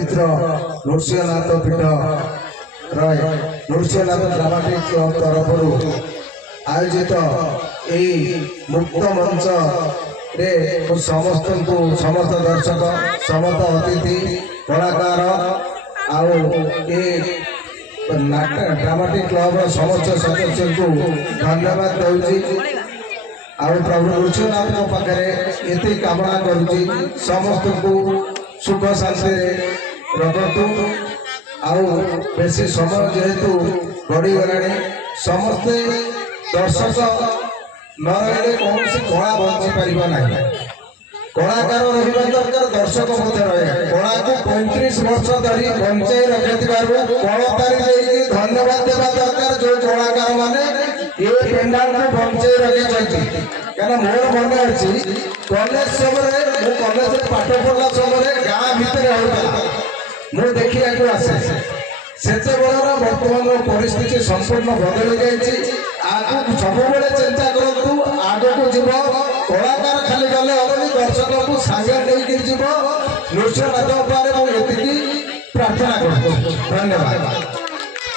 ଅତିଥି ନୃସିଂହନାଥ ପୀଠ Nrusinghanath dramatic club तरफ आयोजित मुक्त मंच रे समस्त दर्शक समस्त अतिथि कलाकार ड्रामाटिक क्लब समस्त सदस्य को धन्यवाद दूसरी प्रभु नृसिंहनाथ पाखे ये कामना करुच्ची समस्त को सुख शांति रखतु बेसी समय जेहेतु बढ़ी गला समस्ते दर्शक न रही कौन कला बंची पार ना कलाकार रहा दरकार दर्शक रहे कला को 35 वर्ष धरी बंचाई रखी कलतारी धन्यवाद देवा दरकार जो कलाकार मैंने ये पेंडाल को बंचाई रखी क्या मोर मन अच्छी कॉलेज समय कॉलेज पाठ पढ़ला समय गाँ भितर होता मु देखा आसे से बर्तमान परिस्थिति संपूर्ण बदली जाइए आगू सब चिंता करूँ आग को जीव कलाकार खाली गले हम दर्शक को सांगे नहीं जीव नृसिंहनाथ प्रार्थना कर धन्यवाद।